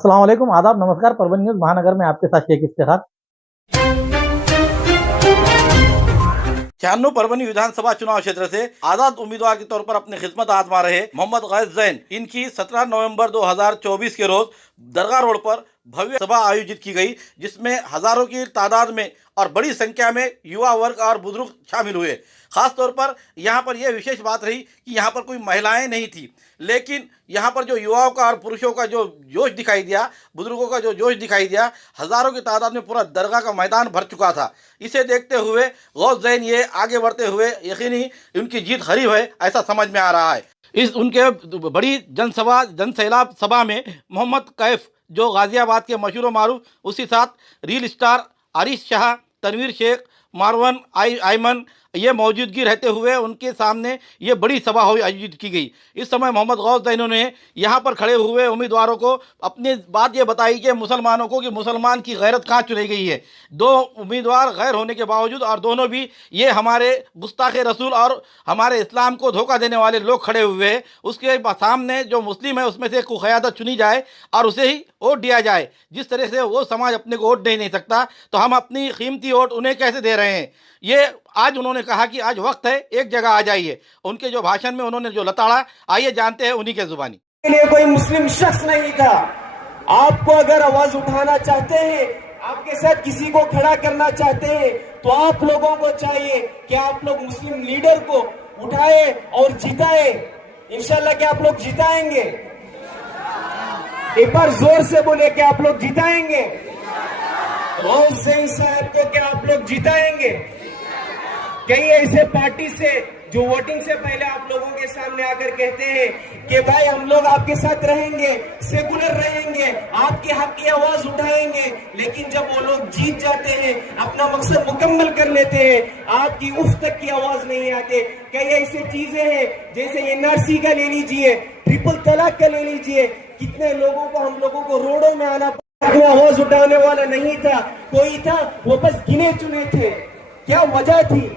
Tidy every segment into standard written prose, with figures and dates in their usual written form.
अस्सलाम वालेकुम, आदाब, नमस्कार। परवीन न्यूज़ महानगर में आपके साथ शेख इफ्तिखार। छियानवे परभनी विधानसभा चुनाव क्षेत्र से आजाद उम्मीदवार के तौर पर अपनी खिदमत आजमा रहे मोहम्मद गैस जैन, इनकी 17 नवंबर 2024 के रोज दरगाह रोड पर भव्य सभा आयोजित की गई, जिसमें हजारों की तादाद में और बड़ी संख्या में युवा वर्ग और बुजुर्ग शामिल हुए। खास तौर पर यहाँ पर यह विशेष बात रही कि यहाँ पर कोई महिलाएं नहीं थी, लेकिन यहाँ पर जो युवाओं का और पुरुषों का जो जोश दिखाई दिया, बुजुर्गों का जो जोश दिखाई दिया, हजारों की तादाद में पूरा दरगाह का मैदान भर चुका था। इसे देखते हुए गौस जैन ये आगे बढ़ते हुए यकीनी उनकी जीत करीब है, ऐसा समझ में आ रहा है। इस उनके बड़ी जनसैलाब सभा में मोहम्मद कैफ, जो गाजियाबाद के मशहूर मारूफ, उसी साथ रील स्टार आरिश शाह, तनवीर शेख, मारवन आयमन ये मौजूदगी रहते हुए उनके सामने ये बड़ी सभा आयोजित की गई। इस समय मोहम्मद गौस जैन ने यहाँ पर खड़े हुए उम्मीदवारों को अपनी बात ये बताई कि मुसलमानों को कि मुसलमान की गैरत कहाँ चुनी गई है। दो उम्मीदवार गैर होने के बावजूद और दोनों भी ये हमारे गुस्ताख रसूल और हमारे इस्लाम को धोखा देने वाले लोग खड़े हुए हैं। उसके सामने जो मुस्लिम है उसमें से कोई क़यादत चुनी जाए और उसे ही वोट दिया जाए। जिस तरह से वो समाज अपने को वोट दे नहीं सकता, तो हम अपनी कीमती वोट उन्हें कैसे दे रहे हैं। ये आज उन्होंने कहा कि आज वक्त है, एक जगह आ जाइए। उनके जो भाषण में उन्होंने जो लताड़ा, आइए जानते हैं उन्हीं के जुबानी। के लिए कोई मुस्लिम शख्स नहीं था। आपको अगर आवाज उठाना चाहते हैं, आपके साथ किसी को खड़ा करना चाहते हैं, तो आप लोगों को चाहिए कि आप लोग मुस्लिम लीडर को उठाए और जिताए। इंशाल्लाह कि आप लोग जिताएंगे। एक बार जोर से बोले कि आप लोग जिताएंगे। गौस जैन साहब को क्या आप लोग जिताएंगे? कई ऐसे पार्टी से जो वोटिंग से पहले आप लोगों के सामने आकर कहते हैं कि भाई हम लोग आपके साथ रहेंगे, सेकुलर रहेंगे, आपके हक की आवाज उठाएंगे, लेकिन जब वो लोग जीत जाते हैं, अपना मकसद मुकम्मल कर लेते हैं, आपकी उफ तक की आवाज नहीं आते। कई ऐसी चीजें हैं, जैसे एनआरसी का ले लीजिए, ट्रिपल तलाक का ले लीजिए, कितने लोगों को हम लोगों को रोडों में आना पड़ा। आवाज उठाने वाला नहीं था, कोई था, वो बस गिने चुने थे। क्या वजह थी?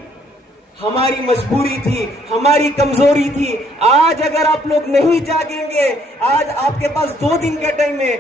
हमारी मजबूरी थी, हमारी कमजोरी थी। आज अगर आप लोग नहीं जागेंगे, आज आपके पास 2 दिन का टाइम है,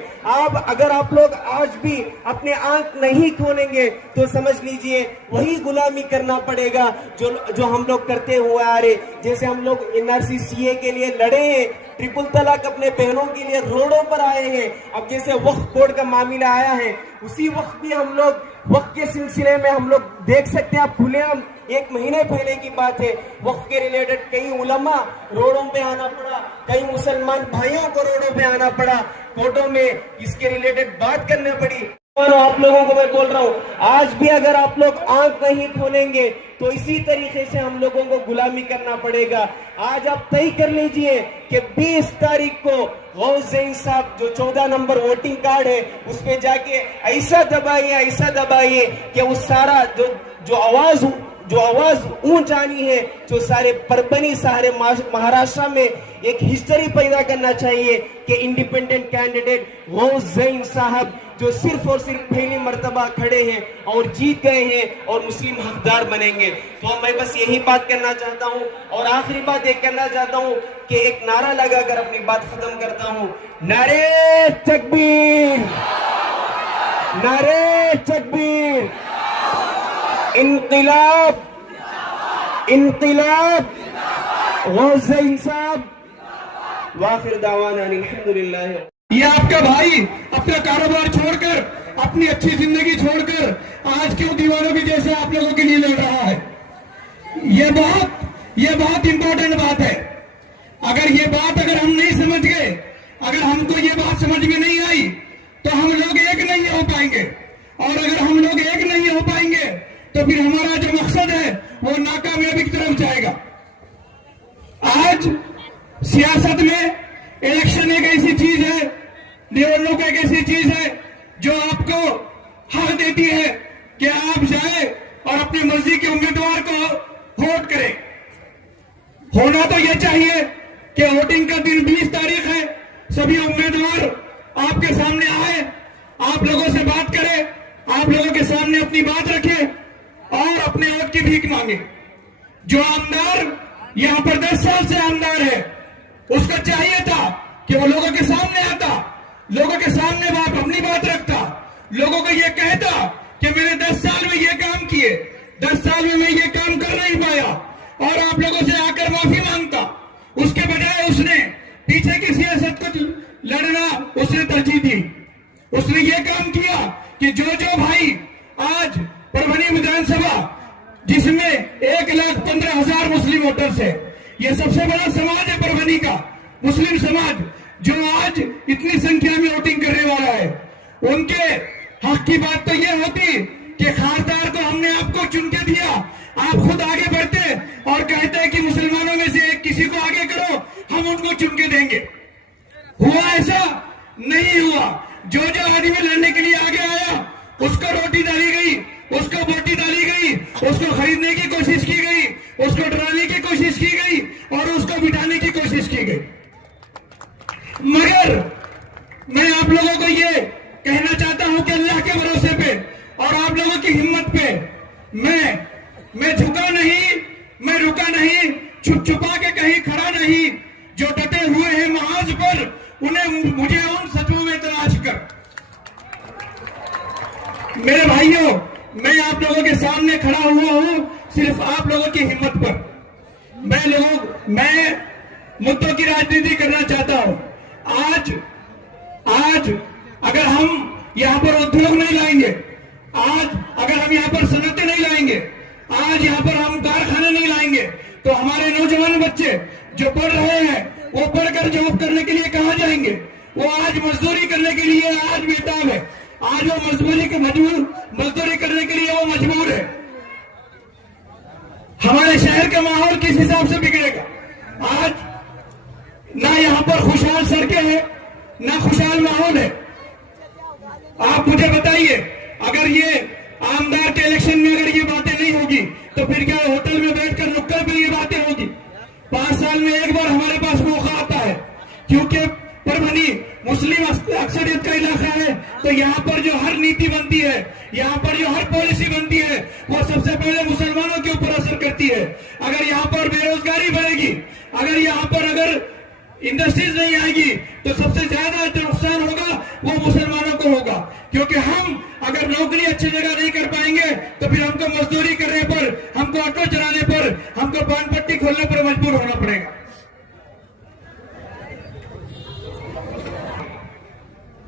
अगर आप लोग आज भी अपने आंख नहीं खोलेंगे तो समझ लीजिए वही गुलामी करना पड़ेगा जो हम लोग करते हुए आ रहे। जैसे हम लोग एनआरसी सीए के लिए लड़े हैं, ट्रिपल तलाक अपने बहनों के लिए रोडों पर आए हैं। अब जैसे वक्फ बोर्ड का मामला आया है, उसी वक्त भी हम लोग वक्त के सिलसिले में हम लोग देख सकते हैं। आप खुलेआम 1 महीने पहले की बात है, वक्त के रिलेटेड कई उलमा रोडों पे आना पड़ा, कई मुसलमान भाइयों को रोडों पे आना पड़ा, कोर्टों में इसके रिलेटेड बात करनी पड़ी। और आप लोगों को मैं बोल रहा हूँ, आज भी अगर आप लोग आंख नहीं खोलेंगे तो इसी तरीके से हम लोगों को गुलामी करना पड़ेगा। आज आप तय कर लीजिए कि 20 तारीख को गौस जैन साहब जो 14 नंबर वोटिंग कार्ड है उस पे जाके ऐसा दबाइए कि उस सारा जो आवाज ऊंच आनी है, जो सारे परभनी, सारे महाराष्ट्र में एक हिस्ट्री पैदा करना चाहिए कि इंडिपेंडेंट कैंडिडेट गौस जैन साहब जो सिर्फ और सिर्फ पहली मर्तबा खड़े हैं और जीत गए हैं और मुस्लिम हकदार बनेंगे। तो मैं बस यही बात करना चाहता हूं और आखिरी बात एक करना चाहता हूं कि एक नारा लगाकर अपनी बात खत्म करता हूं। नारे तकबीर, नारे तकबीर, इनकलाब, इनकलाब, गौस जैन साहब। वाखिर दावाना अल्हम्दुलिल्लाह। ये आपका भाई अपना कारोबार छोड़कर, अपनी अच्छी जिंदगी छोड़कर आज क्यों दीवारों की जैसे आप लोगों के लिए लड़ रहा है। ये बहुत इंपॉर्टेंट बात है। अगर हम नहीं समझ गए, अगर हमको ये बात समझ में नहीं आई, तो हम लोग एक नहीं हो पाएंगे। और अगर हम लोग एक नहीं हो पाएंगे तो फिर हमारा जो मकसद है वो नाकामयाबी की तरफ जाएगा। आज सियासत में इलेक्शन एक ऐसी चीज है, निवडणूक एक ऐसी चीज है जो आपको हक देती है कि आप जाए और अपनी मर्जी के उम्मीदवार को वोट करें। होना तो यह चाहिए कि वोटिंग का दिन 20 तारीख है, सभी उम्मीदवार आपके सामने आए, आप लोगों से बात करें, आप लोगों के सामने अपनी बात रखें और अपने वोट की भीख मांगे। जो आमदार यहां पर 10 साल से आमदार है, उसको चाहिए था कि वो लोगों के सामने आता, लोगों के सामने ये कहता कि मैंने 10 साल में ये काम किए, 10 साल में मैं ये काम कर नहीं पाया और आप लोगों से आकर माफी मांगता, उसके बजाय उसने पीछे की सियासत को लड़ना उसने तरजीह दी। उसने ये काम किया कि जो भाई आज परभनी विधानसभा जिसमें 1,15,000 मुस्लिम वोटर्स है, ये सबसे बड़ा समाज है परभनी का, मुस्लिम समाज, जो आज इतनी संख्या में वोटिंग करने वाला है, उनके हक की बात तो ये होती कि खासदार को हमने आपको चुन के दिया, आप खुद आगे बढ़ते और कहते कि मुसलमानों में से किसी को आगे करो, हम उनको चुन के देंगे। हुआ ऐसा नहीं हुआ। जो आदमी लड़ने के लिए आगे आया उसको रोटी डाली गई, उसको बोटी डाली गई, उसको खरीदने की कोशिश की गई, उसको डराने की कोशिश की गई और उसको बिठाने की कोशिश की गई। मगर मैं आप लोगों को ये कहना चाहता हूं कि अल्लाह के भरोसे पे और आप लोगों की हिम्मत पे मैं झुका नहीं, मैं रुका नहीं, छुप छुपा के कहीं खड़ा नहीं। जो डटे हुए हैं महाज पर, उन्हें मुझे उन सचों में तलाश कर। मेरे भाइयों, मैं आप लोगों के सामने खड़ा हुआ हूं सिर्फ आप लोगों की हिम्मत पर। मैं मुद्दों की राजनीति करना चाहता हूं। आज अगर हम यहां पर उद्योग नहीं लाएंगे, आज अगर हम यहां पर सनतें नहीं लाएंगे, आज यहां पर हम कारखाने नहीं लाएंगे, तो हमारे नौजवान बच्चे जो पढ़ रहे हैं वो पढ़कर जॉब करने के लिए कहां जाएंगे? वो आज मजदूरी करने के लिए आज बेताब है, आज वो मजदूरी करने के लिए वो मजबूर है। हमारे शहर का माहौल किस हिसाब से बिगड़ेगा? आज ना यहां पर खुशहाल सड़कें हैं, ना खुशहाल माहौल है। आप मुझे बताइए, अगर ये आमदार के इलेक्शन में अगर ये बातें नहीं होगी तो फिर क्या होटल में बैठकर नुक्कड़ पे ये बातें होगी? 5 साल में एक बार हमारे पास मौका आता है, क्योंकि परभनी मुस्लिम अक्सरियत का इलाका है, तो यहाँ पर जो हर नीति बनती है, यहाँ पर जो हर पॉलिसी बनती है, वो सबसे पहले मुसलमानों के ऊपर असर करती है। अगर यहाँ पर बेरोजगारी बढ़ेगी, अगर यहाँ पर अगर इंडस्ट्रीज नहीं आएगी, तो सबसे ज्यादा जो नुकसान होगा वो मुसलमानों को होगा, क्योंकि हम अगर नौकरी अच्छी जगह नहीं कर पाएंगे तो फिर हमको मजदूरी करने पर, हमको ऑटो चलाने पर, हमको पान पट्टी खोलने पर मजबूर होना पड़ेगा।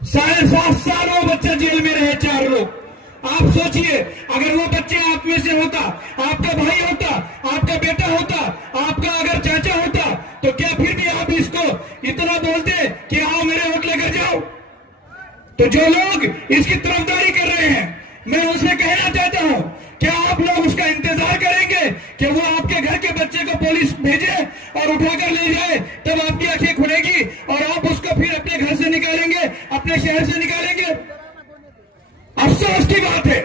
7.5 साल वो बच्चा जेल में रहे, 4 लोग। आप सोचिए, अगर वो बच्चे आप में से होता, आपका भाई होता, आपका बेटा होता, आपका अगर चाचा होता, तो क्या फिर भी आप इसको इतना बोलते कि आओ मेरे वोट लेकर जाओ? तो जो लोग इसकी तरफदारी कर रहे हैं, मैं उनसे कहना चाहता हूं, क्या आप लोग उसका इंतजार करेंगे कि वो आपके घर के बच्चे को पुलिस भेजे और उठाकर ले जाए? तब आपकी आंखें खुलेगी और आप उसको फिर अपने घर से निकालेंगे, अपने शहर से निकालेंगे। अफसोस की बात है,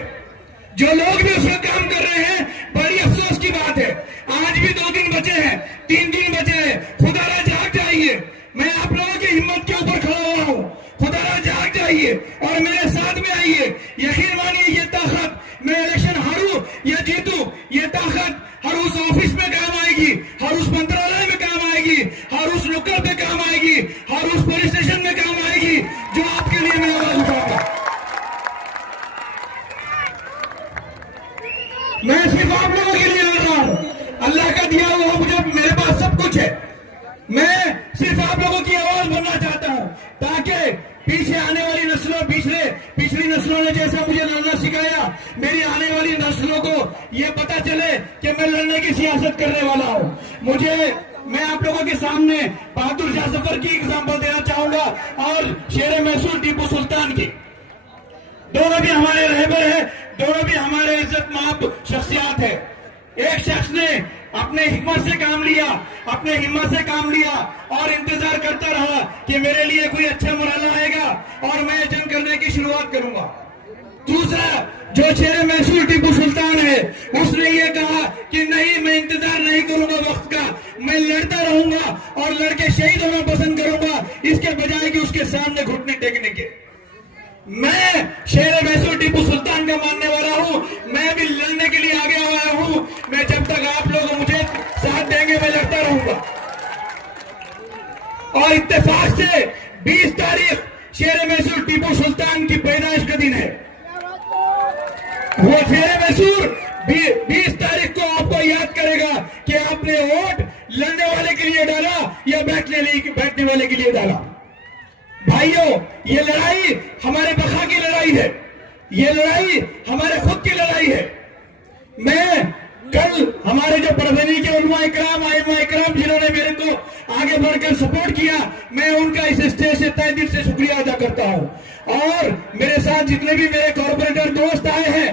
जो लोग भी उसका काम कर रहे हैं, बड़ी अफसोस की बात है। आज भी 2 दिन बचे हैं, 3 दिन बचे हैं। खुदारा जाग जाइए, मैं आप लोगों की हिम्मत के ऊपर खड़ा हुआ हूं। खुदारा जाग जाइए और मेरे साथ में आइए। यकीन मानिए, ये ताकत, मैं इलेक्शन हारूं या जीतूं, ये ताकत हर उस ऑफिस में काम आएगी, हर उस मंत्रालय में काम आएगी, हर उस नुक्कड़ पे काम आएगी, हर उस पुलिस स्टेशन में काम आएगी, जो आपके लिए मैं आवाज उठाऊंगा। मैं सिर्फ आप लोगों के लिए लड़ रहा हूं। अल्लाह का दिया हुआ मुझे, मेरे पास सब कुछ है। मैं सिर्फ आप लोगों की आवाज बनना चाहता हूं, ताकि पीछे आने वाली नस्लों, पिछली नस्लों ने जैसा मुझे लड़ना सिखाया, मेरी आने वाली नस्लों को ये पता चले कि मैं लड़ने की सियासत करने वाला हूं। मैं आप लोगों के सामने बहादुर शाह जफर की एग्जाम्पल देना चाहूंगा और शेर मैसूर टीपू सुल्तान की। दोनों भी हमारे रहबर है, दोनों भी हमारे इज्जत माप शख्सियात है। एक शख्स ने अपने हिम्मत से काम लिया और इंतजार करता रहा कि मेरे लिए कोई अच्छा मुराला आएगा और मैं जंग करने की शुरुआत करूंगा। दूसरा जो शेर मैसूर टीपू सुल्तान है, उसने ये कहा कि नहीं, मैं इंतजार नहीं करूंगा वक्त का, मैं लड़ता रहूंगा और लड़के शहीद होना पसंद करूंगा, इसके बजाय कि उसके सामने घुटने टेकने के। मैं शेर मैसूर टीपू सुल्तान का मानने वाला हूं। मैं भी लड़ने के लिए आगे आया हूं। मैं जब तक आप लोग मुझे साथ देंगे, मैं लड़ता रहूंगा। और इत्तेफाक से 20 तारीख शेर मैसूर टीपू सुल्तान की पैदाइश का दिन है। वो फेरे मैसूर 20 तारीख को आपको याद करेगा कि आपने वोट लड़ने वाले के लिए डाला या बैठने वाले के लिए डाला। भाइयों, ये लड़ाई हमारे बखा की लड़ाई है, ये लड़ाई हमारे खुद की लड़ाई है। मैं कल हमारे जो परभनी के उलमा इकराम जिन्होंने मेरे को आगे बढ़कर सपोर्ट किया, मैं उनका इस स्टेज से तहे दिल से शुक्रिया अदा करता हूं। और मेरे साथ जितने भी मेरे कॉर्पोरेटर दोस्त आए हैं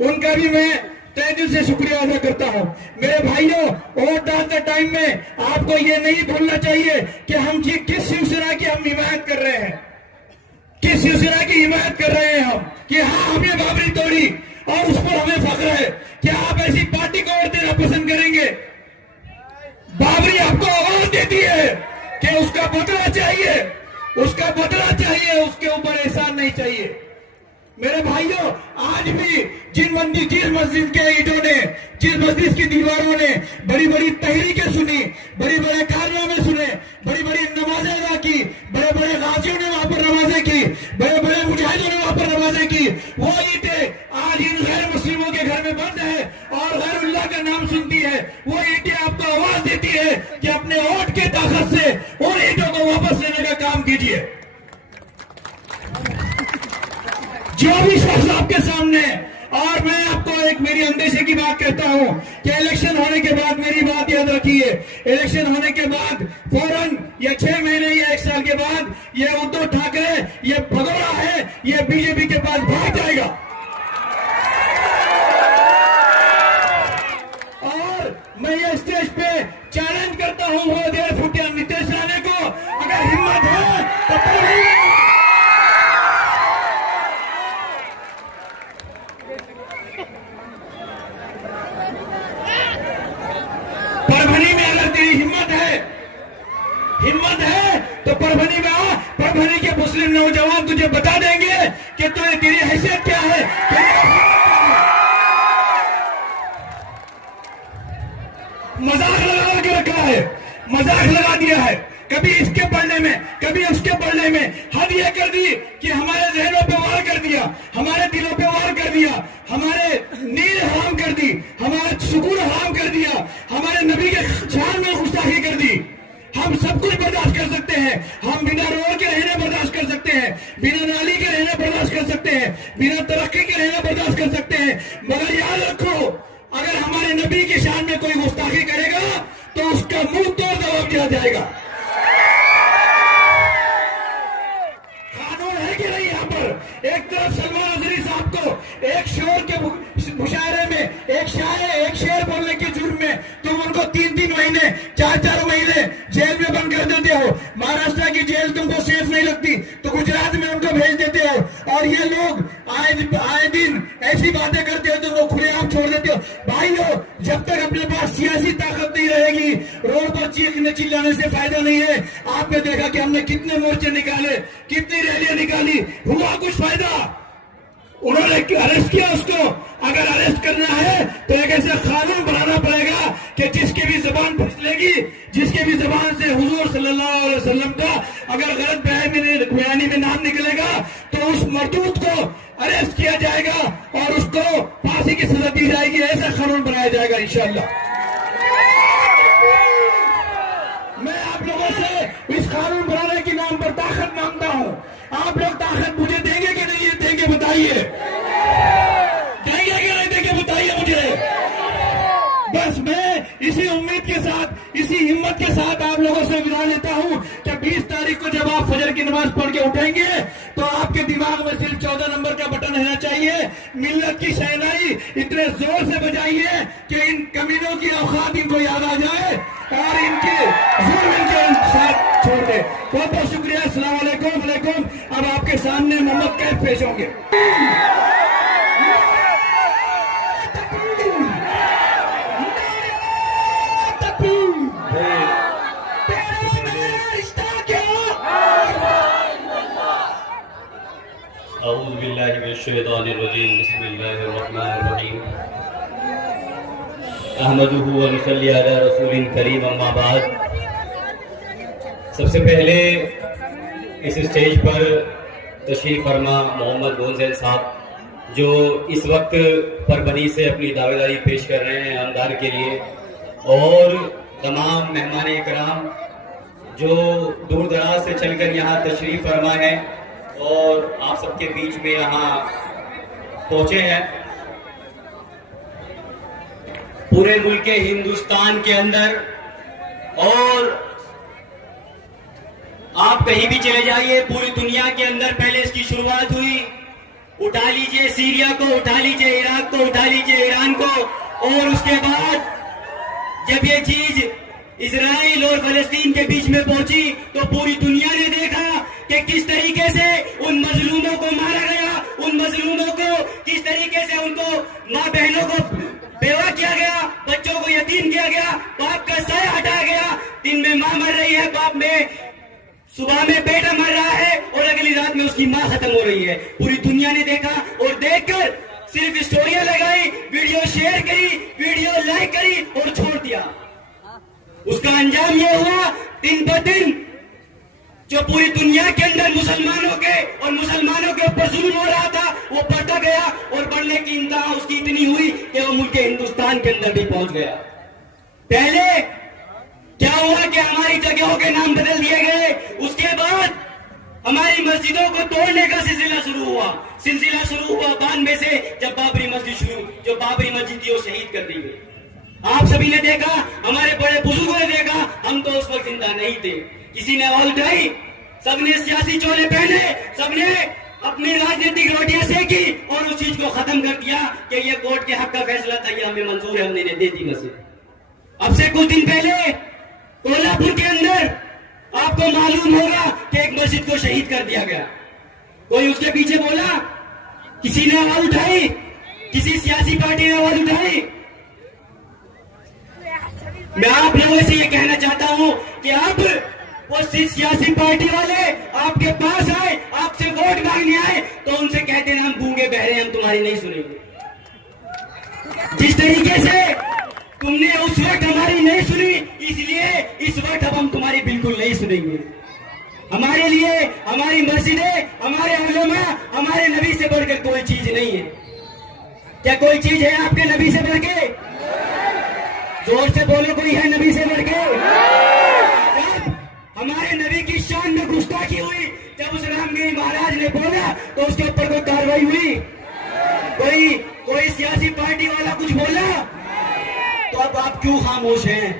उनका भी मैं तहे दिल से शुक्रिया अदा करता हूं। मेरे भाइयों, वोट डालते टाइम में आपको ये नहीं भूलना चाहिए कि हम किस शिवसेना की हम हिमायत कर रहे हैं, किस शिवसेना की हिमायत कर रहे हैं हम, कि हाँ हमने बाबरी तोड़ी और उस पर हमें फख्र है। क्या आप ऐसी पार्टी को वोट देना पसंद करेंगे? बाबरी आपको आवाज देती है कि उसका बदला चाहिए, उसका बदला चाहिए, उसके ऊपर एहसान नहीं चाहिए। मेरे भाइयों, आज भी जिस मस्जिद के ईंटों ने, जिस मस्जिद की दीवारों ने बड़ी बड़ी तहरीकें सुनी, बड़े बड़े कारनामे सुने, बड़ी बड़ी नमाजें अदा की, बड़े बड़े गाजियों ने वहां पर नमाजें की, बड़े बड़े मुजाहिदों ने वहां पर नमाजें की, वो ईंटें आज इन गैर मुस्लिमों के घर में बंद है और गैरुल्लाह का नाम सुनती है। वो ईंटें आपको आवाज देती है कि अपने वोट की ताकत से उन ईंटों को वापस लेने का काम कीजिए। जो भी शख्स आपके सामने, और मैं आपको एक मेरी अंदेशे की बात कहता हूं कि इलेक्शन होने के बाद, मेरी बात याद रखिए, इलेक्शन होने के बाद फौरन या 6 महीने या 1 साल के बाद ये उद्धव ठाकरे, ये भगोड़ा है, ये बीजेपी के पास भाग जाएगा। और मैं ये स्टेज पे चैलेंज करता हूं वो 1.5 फुटिया नीतीश राणे को, अगर हिम्मत है तो परभनी में अगर तेरी हिम्मत है तो परभनी में आ। परभनी के मुस्लिम नौजवान तुझे बता देंगे कि तेरी हैसियत क्या है। मजाक लगा के रखा है, मजाक लगा दिया है, कभी इसके पढ़ने में कभी उसके पढ़ने में। हद ये कर दी कि हमारे जहनों पे वार कर दिया, हमारे दिलों पे वार कर दिया, हमारे नींद हराम कर दी, हमारा सुकून हराम कर दिया, हमारे नबी के शान में गुस्ताखी कर दी। हम सब कुछ बर्दाश्त कर सकते हैं, हम बिना रोड के रहने बर्दाश्त कर सकते हैं, बिना नाली के रहने बर्दाश्त कर सकते हैं, बिना तरक्की के रहने बर्दाश्त कर सकते हैं, मगर याद रखो अगर हमारे नबी की शान में कोई गुस्ताखी करेगा तो उसका मुंह तोड़ जवाब दिया जाएगा। कानून है कि नहीं? यहाँ पर एक तरफ सलमान अजहरी साहब को एक शोर के मुशायरे में एक शेर बोलने के जुर्म में तुम उनको 3-3 महीने 4-4 महीने जेल में बंद कर देते हो। महाराष्ट्र की जेल तुमको सेफ नहीं लगती तो गुजरात में उनको भेज देते हो। और ये लोग आए दिन ऐसी बातें करते हो तो वो खुलेआम छोड़ देते हो। भाइयों, जब तक अपने पास सियासी ताकत नहीं रहेगी, रोड पर चीखने चिल्लाने से फायदा नहीं है। आपने देखा कि हमने कितने मोर्चे निकाले, कितनी रैलियां निकाली, हुआ कुछ फायदा? उन्होंने अरेस्ट किया उसको। अगर अरेस्ट करना है तो एक ऐसा कानून बनाना पड़ेगा कि जिसकी भी जबान फसलेगी, जिसके भी जबान से हुजूर सल्लल्लाहु अलैहि वसल्लम का अगर गलत बयानी में नाम निकलेगा तो उस मरदूद को अरेस्ट किया जाएगा और उसको फांसी की सजा दी जाएगी। ऐसा कानून बनाया जाएगा इंशाअल्लाह। मैं आप लोगों से इस कानून बनाने के नाम पर ताकत मांगता हूं। आप लोग ताकत मुझे देंगे कि नहीं देंगे? बताइए, देंगे कि नहीं देंगे? बताइए मुझे। बस मैं इसी उम्मीद के साथ, इसी हिम्मत के साथ आप लोगों से विदा लेता हूं कि 20 तारीख को जब आप फजर की नमाज पढ़ के उठेंगे तो आपके दिमाग में सिर्फ 14 नंबर का बटन रहना चाहिए। मिल्लत की शहनाई इतने जोर से बजाइए कि इन कमीनों की औकात इनको याद आ जाए और इनके जुर्म इनके साथ छोड़ दे। बहुत बहुत शुक्रिया। अस्सलाम वालेकुम। अब आपके सामने मोहम्मद कैफ पेश होंगे। अऊज़ु बिल्लाहि मिनश्शैतानिर्रजीम। बिस्मिल्लाहिर्रहमानिर्रहीम। अहमदुहु व नसल्ली अला रसूलिल करीम, अम्मा बाद। सबसे पहले इस स्टेज पर तशरीफ फरमा मोहम्मद गोंज़ैल साहब जो इस वक्त परभनी से अपनी दावेदारी पेश कर रहे हैं आमदार के लिए, और तमाम मेहमान इकराम जो दूर दराज से चलकर यहाँ तशरीफ फरमा है और आप सबके बीच में यहाँ पहुंचे हैं। पूरे मुल्क हिंदुस्तान के अंदर और आप कहीं भी चले जाइए, पूरी दुनिया के अंदर पहले इसकी शुरुआत हुई। उठा लीजिए सीरिया को, उठा लीजिए इराक को, उठा लीजिए ईरान को, और उसके बाद जब ये चीज इजराइल और फलस्तीन के बीच में पहुंची तो पूरी दुनिया ने देखा कि किस तरीके से उन मजलूमों को मारा गया, उन मजलूमों को किस तरीके से उनको माँ बहनों को बेवा किया गया, बच्चों को यतीम किया गया, बाप का साया हटाया गया। दिन में माँ मर रही है, बाप में सुबह में बेटा मर रहा है और अगली रात में उसकी माँ खत्म हो रही है। पूरी दुनिया ने देखा और देखकर सिर्फ स्टोरियां लगाई, वीडियो शेयर करी, वीडियो लाइक करी और छोड़ दिया। उसका अंजाम यह हुआ दिन ब दिन जो पूरी दुनिया के अंदर मुसलमानों के और मुसलमानों के ऊपर जुल्म हो रहा था वो बढ़ता गया, और बढ़ने की इंतहा उसकी इतनी हुई कि वो मुल्क हिंदुस्तान के अंदर भी पहुंच गया। पहले क्या हुआ कि हमारी जगहों के नाम बदल दिए गए, उसके बाद हमारी मस्जिदों को तोड़ने का सिलसिला शुरू हुआ 92 से, जब बाबरी मस्जिद थी वो शहीद कर दी गई। आप सभी ने देखा, हमारे बड़े बुजुर्गों ने देखा, हम तो उस वक्त जिंदा नहीं थे। किसी ने आवाज उठाई, सबने सियासी चोले पहने, सबने अपनी राजनीतिक रोटियां सेकी और उस चीज को खत्म कर दिया कि ये कोर्ट के हक का फैसला था, ये हमें मंजूर है, हमने दे दी मस्जिद। अब से कुछ दिन पहले कोल्हापुर के अंदर आपको मालूम होगा कि एक मस्जिद को शहीद कर दिया गया। कोई उसके पीछे बोला, किसी ने आवाज उठाई, किसी सियासी पार्टी ने आवाज उठाई। मैं आप लोगों से ये कहना चाहता हूं कि अब वो सियासी पार्टी वाले आपके पास आए, आपसे वोट मांगने आए, तो उनसे कह देना हम गूंगे बहरे, हम तुम्हारी नहीं सुनेंगे। जिस तरीके से तुमने उस वक्त हमारी नहीं सुनी, इसलिए इस वक्त अब हम तुम्हारी बिल्कुल नहीं सुनेंगे। हमारे लिए हमारी मस्जिदें, हमारे उलमा, हमारे नबी से बढ़कर कोई चीज नहीं है। क्या कोई चीज है आपके नबी से बढ़ के? जोर से बोलो, कोई है नबी से बढ़ के? जब हमारे नबी की शान में गुस्ताखी हुई, जब उस रामगिरी महाराज ने बोला तो उसके ऊपर कोई कार्रवाई हुई? कोई सियासी पार्टी वाला कुछ बोला? तो अब आप क्यों खामोश हैं?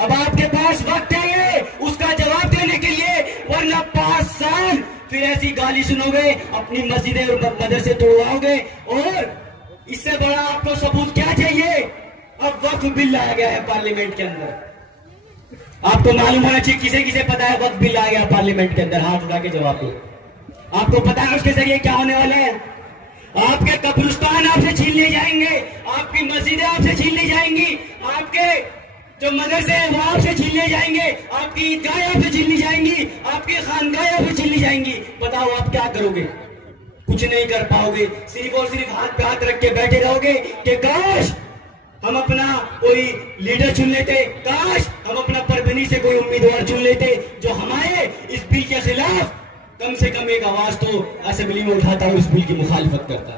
अब आपके पास वक्त है ये उसका जवाब देने के लिए, वरना 5 साल फिर ऐसी गाली सुनोगे, अपनी मस्जिदें और मदरसे तोड़वाओगे, और इससे बड़ा आपको सबूत क्या चाहिए? अब वक्फ बिल लाया गया है पार्लियामेंट के अंदर। आपको मालूम होना चाहिए, किसे किसे पता है वक्फ बिल लाया गया पार्लियामेंट के अंदर? हाथ उठा के जवाब दो। आपको पता है उसके जरिए क्या होने वाले हैं? आपके कब्रिस्तान आपसे छीन लिए जाएंगे, आपकी मस्जिदें आपसे छीन ली जाएंगी, आपके जो मदरसे हैं वो आपसे छीन लिए जाएंगे, आपकी ईदगाहें आपसे छीन ली जाएंगी, आपकी खानगाहें आपसे छीन ली जाएंगी। बताओ आप क्या करोगे? कुछ नहीं कर पाओगे, सिर्फ और सिर्फ हाथ पे हाथ रख के बैठे रहोगे कि काश हम अपना कोई लीडर चुन लेते, काश हम अपना परभनी से कोई उम्मीदवार चुन लेते जो हमारे इस बिल के खिलाफ कम से कम एक आवाज तो असेंबली में उठाता और इस बिल की मुखालिफत करता।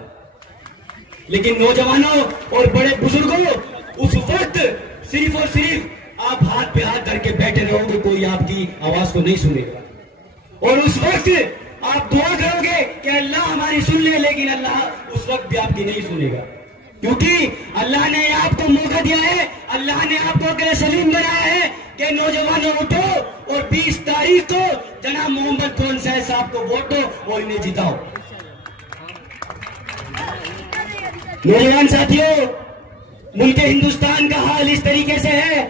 लेकिन नौजवानों और बड़े बुजुर्गों, उस वक्त सिर्फ और सिर्फ आप हाथ पे हाथ करके बैठे रहोगे, कोई आपकी आवाज को नहीं सुनेगा। और उस वक्त आप दुआ करोगे कि अल्लाह हमारी सुन ले, लेकिन अल्लाह उस वक्त भी आपकी नहीं सुनेगा, क्योंकि अल्लाह ने आपको मौका दिया है, अल्लाह ने आपको अकल सलीम बनाया है कि नौजवानों उठो और 20 तारीख को जनाब मोहम्मद कौन साहब को वोट दो और इन्हें जिताओ। नौजवान साथियों, मुल्क हिंदुस्तान का हाल इस तरीके से है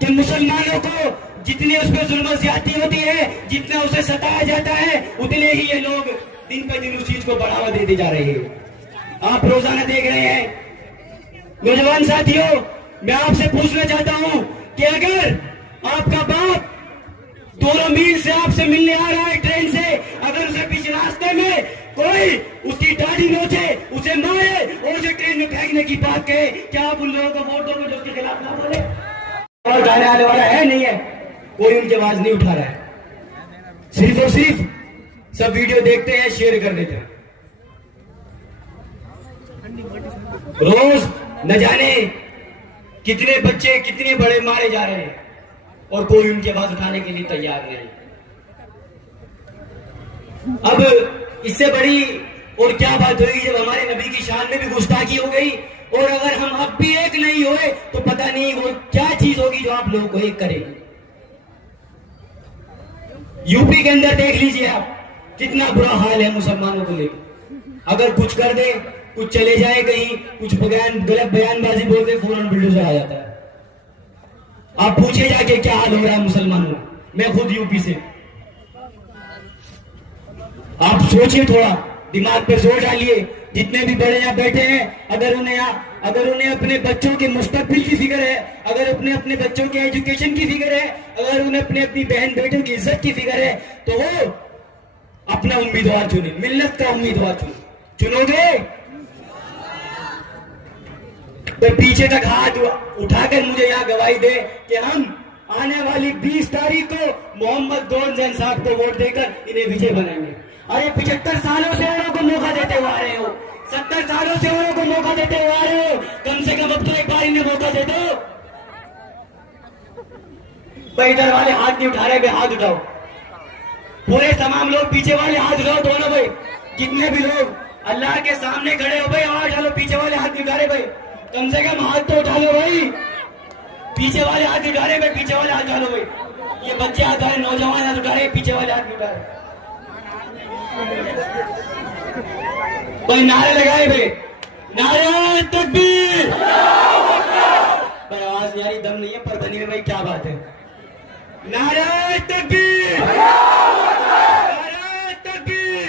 कि मुसलमानों को जितने उस पर जुल्म ज्यादती होती है, जितना उसे सताया जाता है, उतने ही ये लोग दिन पर दिन उस चीज को बढ़ावा देते जा रहे हैं। आप रोजाना देख रहे हैं। नौजवान साथियों, मैं आपसे पूछना चाहता हूं कि अगर आपका बाप 2 मील से आपसे मिलने आ रहा है ट्रेन से, अगर उसे बीच रास्ते में कोई उसकी दाढ़ी नोचे, उसे मारे और उसे ट्रेन में फेंकने की बात कहे, क्या आप उन लोगों को वोट दोगे जो उसके खिलाफ ना बोले? और उठाने आने वाला है नहीं है, कोई उनकी आवाज नहीं उठा रहा है। सिर्फ और सिर्फ सब वीडियो देखते हैं, शेयर कर देते हैं। रोज न जाने कितने बच्चे कितने बड़े मारे जा रहे हैं और कोई उनके आवाज उठाने के लिए तैयार नहीं। अब इससे बड़ी और क्या बात होगी जब हमारे नबी की शान में भी गुस्ताखी हो गई, और अगर हम अब भी एक नहीं हुए तो पता नहीं वो क्या चीज होगी जो आप लोगों को एक करेगी। यूपी के अंदर देख लीजिए आप, कितना बुरा हाल है मुसलमानों को लेकर। अगर कुछ कर दे, कुछ चले जाए कहीं, कुछ गलत बयानबाजी बोल दे, फौरन बुलडोजर आ जाता है। आप पूछे जाके क्या हाल हो रहा है मुसलमानों। मैं खुद यूपी से। आप सोचिए, थोड़ा दिमाग पर जोर डालिए। जितने भी बड़े यहाँ बैठे हैं, अगर उन्हें अपने बच्चों के मुस्तकबिल की फिक्र है, अगर अपने बच्चों के एजुकेशन की फिक्र है, अगर उन्हें अपनी बहन बेटों की इज्जत की फिक्र है, तो वो अपना उम्मीदवार चुने, मिल्लत का उम्मीदवार चुनोगे तो पीछे तक हाथ उठाकर मुझे यहाँ गवाही दे कि हम आने वाली 20 तारीख को मोहम्मद गौहर जैन साहब को वोट देकर इन्हें विजय बनाएंगे। अरे 75 सालों से उन्हों को मौका देते हुए आ रहे हो, 70 सालों से उन्हों को मौका देते हुए आ रहे हो, कम से कम अब तो एक बार इन्हें मौका दे दो। भाई इधर वाले हाथ नहीं उठा रहे, भाई हाथ उठाओ। पूरे तमाम लोग पीछे वाले हाथ उठाओ, दोनों भाई, जितने भी लोग अल्लाह के सामने खड़े हो भाई आवाज डालो। पीछे वाले हाथ नहीं उठा रहे भाई, कम से कम हाथ तो उठा लो भाई। पीछे वाले हाथ उठा रहे भाई, पीछे वाले हाथ उठा लो भाई। ये बच्चे हाथ उठा रहे, नौजवान हाथ उठा रहे, पीछे वाले हाथ नहीं उठा रहे भाई। नारे लगाए भाई, नारे तकबीर। भाई आवाज नहीं आ रही, दम नहीं है पर बनी में भाई, क्या बात है। नारे तकबीर, नारे तकबीर।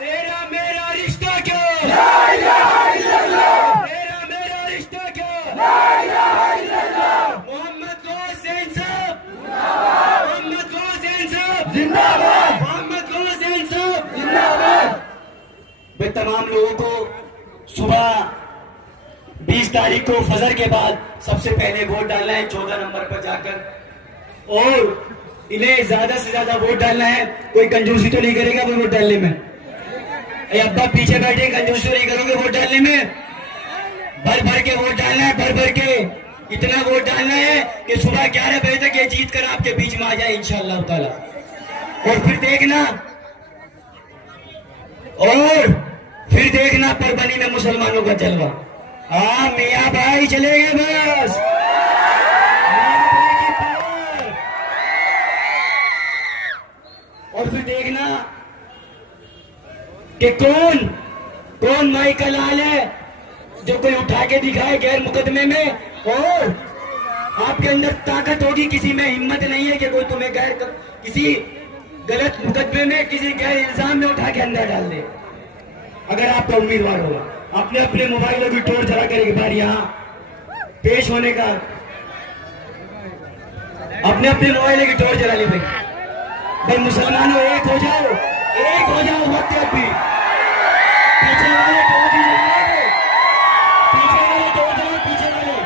तेरा मेरा रिश्ता क्या, तेरा मेरा रिश्ता क्या। मोहम्मद गौहर जैन साहब, मोहम्मद गौहर जैन साहब जिंदाबाद, मोहम्मद गौहर जैन साहब जिंदाबाद। भाई तमाम लोगों को सुबह 20 तारीख को फजर के बाद सबसे पहले वोट डालना है 14 नंबर पर जाकर, और इन्हें ज्यादा से ज्यादा वोट डालना है। कोई कंजूसी तो नहीं करेगा वो वोट डालने में। अब्बा पीछे बैठे, कंजूसी तो नहीं करोगे वोट डालने में। भर भर के वोट डालना है, भर भर के इतना वोट डालना है कि सुबह 11 बजे तक ये जीत कर आपके बीच में आ जाए इंशाअल्लाह ताला। और फिर देखना परबनी में मुसलमानों का जलवा। हाँ मियाँ भाई चले गए बस, और फिर देखना कि कौन माई का लाल है जो कोई उठा के दिखाए गैर मुकदमे में। और आपके अंदर ताकत होगी, किसी में हिम्मत नहीं है कि कोई तुम्हें किसी गलत मुकदमे में, किसी गैर इल्जाम में उठा के अंदर डाल दे। अगर आपका उम्मीदवार होगा, अपने अपने मोबाइलों की टोर चला कर एक बार यहाँ पेश होने का, अपने अपने मोबाइलों की टोर चला ली भाई। मुसलमानों एक हो जाओ, वक्त है अभी। पीछे वाले टोर जाओ, पीछे वाले टोर जाओ, पीछे वाले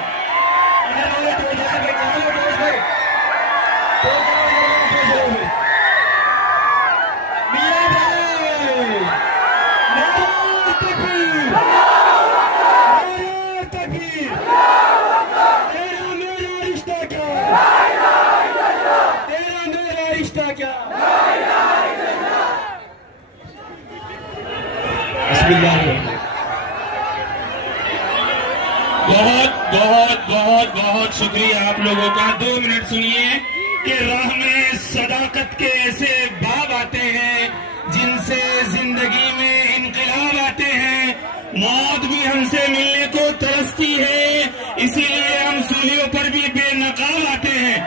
अगर वाले टोर जाओ भाई, चलो टोर भाई, मियां भाई नारे तकबीर, नारे तकबीर। तेरा मेरा रिश्ता क्या, तेरा मेरा रिश्ता क्या। बहुत शुक्रिया आप लोगों का। 2 मिनट सुनिए कि राह में सदाकत के ऐसे बाब आते हैं जिनसे जिंदगी में इनकलाब आते हैं। मौत भी हमसे मिलने को तरसती है, इसीलिए हम सूलियों पर भी बेनकाब आते हैं।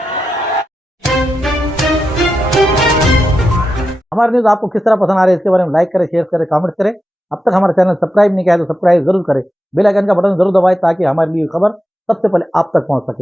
हमारे न्यूज आपको किस तरह पसंद आ रही है इसके बारे में लाइक करें, शेयर करें, कमेंट करें। अब तक हमारा चैनल सब्सक्राइब नहीं किया है तो सब्सक्राइब जरूर करें, बेल आइकन का बटन जरूर दबाएं ताकि हमारी खबर सबसे पहले आप तक पहुंच सके।